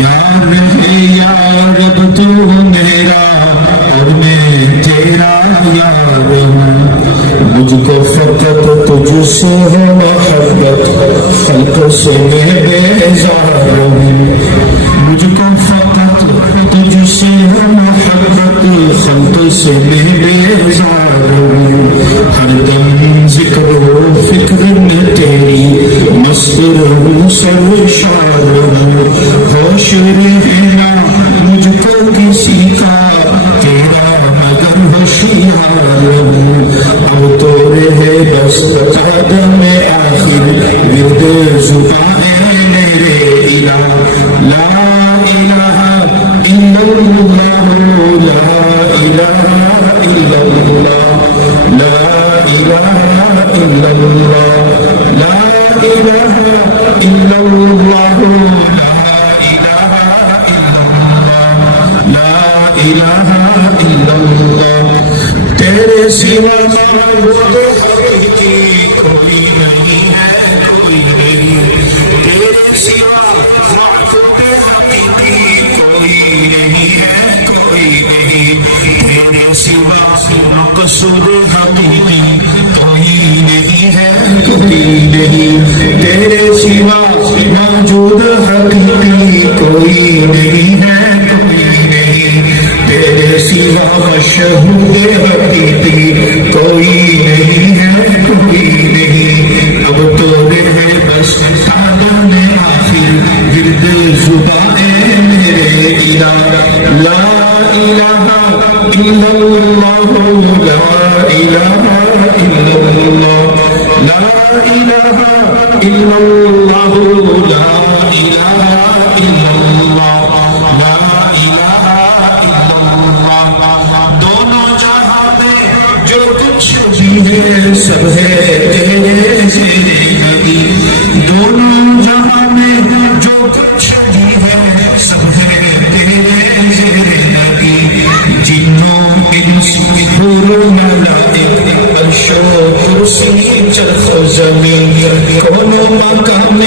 یار ہے یا رب تو میرا اور میں تیرا یار ہوں، مجھ کو فقط تجھ سے ہے محبت، خلق سے میں بیزار ہوں، مجھ کو فقط تجھ سے ہے محبت، خلق سے میں بیزار ہوں، ہر دم ذکر و فکر میں تیری مست رہوں سرشار ہوں، ہوش رہنا مجھ کو کسی کا تیرا مگر ہوشیار ہوں، اب تو رہے بس قدم آخر ورد زبان میرے الہ، لا الہ الا اللہ، لا الہ الا اللہ، لا الہ الا اللہ، لا الہ الا اللہ، لا الہ الا اللہ، تیرے سوا معبود حقیقی کوئی نہیں ہے، کوئی نہیں، تیرے سوا معبود حقیقی کوئی نہیں ہے، کوئی نہیں، تیرے سوا مقصود حقیقی کوئی نہیں ہے، کوئی نہیں، تیرے سوا موجود حقیقی کوئی نہیں ہے، کوئی نہیں، تیرے سوا مشہود حقیقی کوئی نہیں ہے، کوئی نہیں، اب تو رہے بس عالم آخر ورد زبان میرے الہ، لا الہ الا اللہ، لا الہ الا اللہ، لا الہ الا اللہ، لا الہ الا اللہ، لا الہ الا اللہ، دونوں جہاں میں جو کچھ بھی ہے سب ہے تیرے زندگی، دونوں جہاں میں جو کچھ بھی ہے سب ہے تیرے زندگی، جنوں انس حور و ملائک عرش و کرسی چرخ و زمین، کون مقام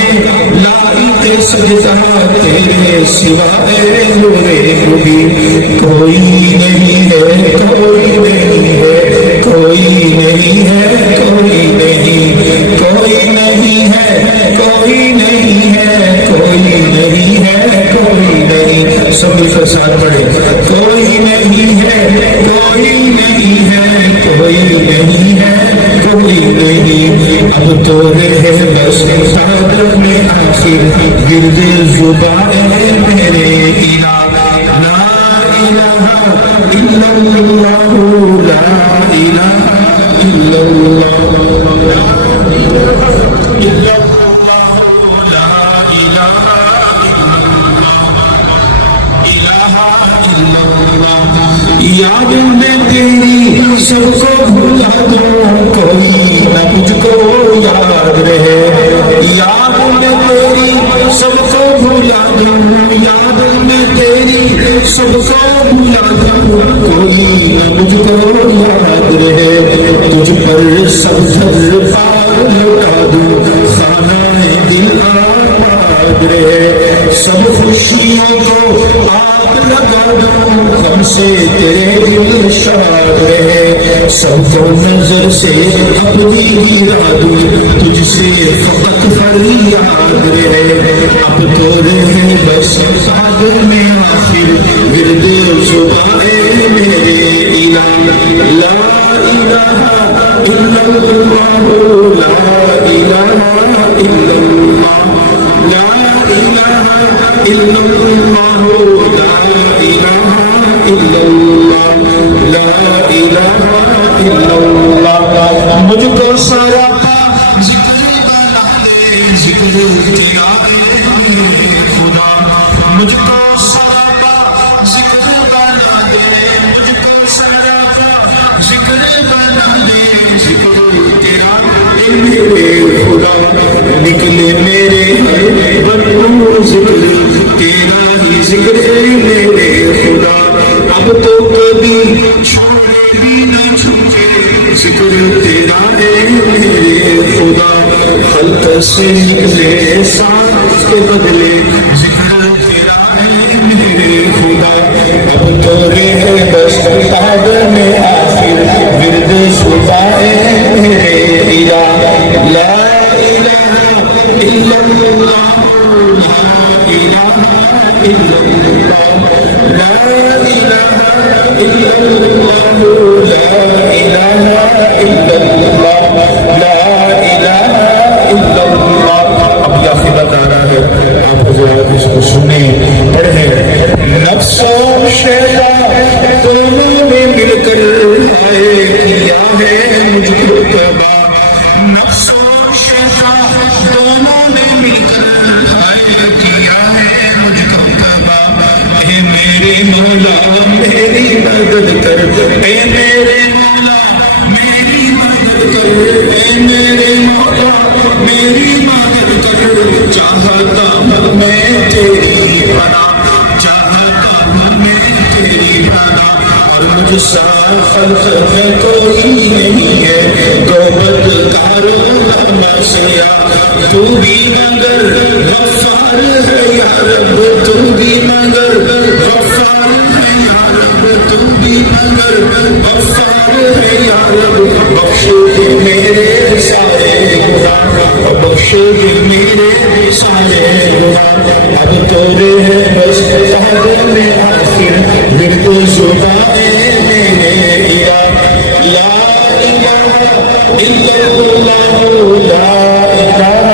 لائق سجدہ تیرے سوا اے نور مبین، کوئی نہیں ہے، کوئی نہیں ہے، کوئی نہیں ہے، کوئی نہیں، کوئی نہیں ہے، کوئی نہیں ہے، کوئی نہیں ہے، کوئی نہیں، سب کے ساتھ پڑھے، کوئی نہیں ہے، کوئی نہیں ہے، کوئی نہیں ہے، کوئی نہیں، اب تو رہے بس قدم آخر ورد زبان میرے الہ، لا الہ الا اللہ، لا الہ الا اللہ، لا الہ الا اللہ، لا الہ الا اللہ، یاد میں تیری سب کو بھلا دوں، کوئی نہ مجھ کو یاد رہے، یاد میں تیری سب کو بھلا دوں، یاد میں تیری سب کو بھلا دوں، کوئی نہ مجھ کو یاد رہے، تجھ پر سب جھر پار لٹا دوں، خانہ دل آباد رہے، سب خوشیوں کو آپ لگا دوں، ہم سے تیرے دل شاد رہے، سب کو نظر سے اپنی گرا دوں، تجھ سے فقط فریاد رہے، اب تو رہے بس قدر میں آخر ورد زبان میرے الہ، لا الہ الا اللہ، لا الہ الا اللہ، لا الہ الا اللہ، لا الہ الا اللہ، لا الہ الا اللہ، مجھ کو سراپا ذکر بنا دے، ذکر کیا میرے خدا، مجھ کو سراپا ذکر بنا دے، مجھ کو سراپا ذکر بنا دے، ذکر تیرا میرے خدا، نکلے میرے بنو ذکر تیرا ہی ذکر میرے خدا، اب تو کبھی چھوڑے بھی نہ چھوٹے، ذکر تیرا ہے میرے خدا، خلق سے نکلے سانس کے بدلے ذکر تیرا إلا الله لا إله إلا الله لا إله إلا الله لا إله إلا الله. اب یہ آخری بات آ رہا ہے، آپ حضرات اس کو سنیں پڑھیں. نفس و شیطان دونوں نے مل کر آئے کیا ہے مجھ کو تباہ. نفس و شیطان دونوں نے مل کر آئے کیا ہے مجھ کو تباہ. اے میرے مولا میری مدد کر، اے میرے مولا میری مدد کر، اے میرے مولا میری مدد کر. چاہتا ہوں میں تیری پناہ، چاہتا ہوں میں تیری پناہ. اور مجھ سا خلق میں کوئی نہیں ہے تو بدکار مسیا. تو بھی مگر غفار ہے یا رب، تو بھی مگر غفار ہے یا رب، تو بھی مگر غفار ہے یا رب. بخش دے میرے سارے گناہ، بخش دے میرے سارے گناہ. اب تو رہے بس قدر میں آخر ورد زبان میرے الہ. لا الہ الا اللہ لا الہ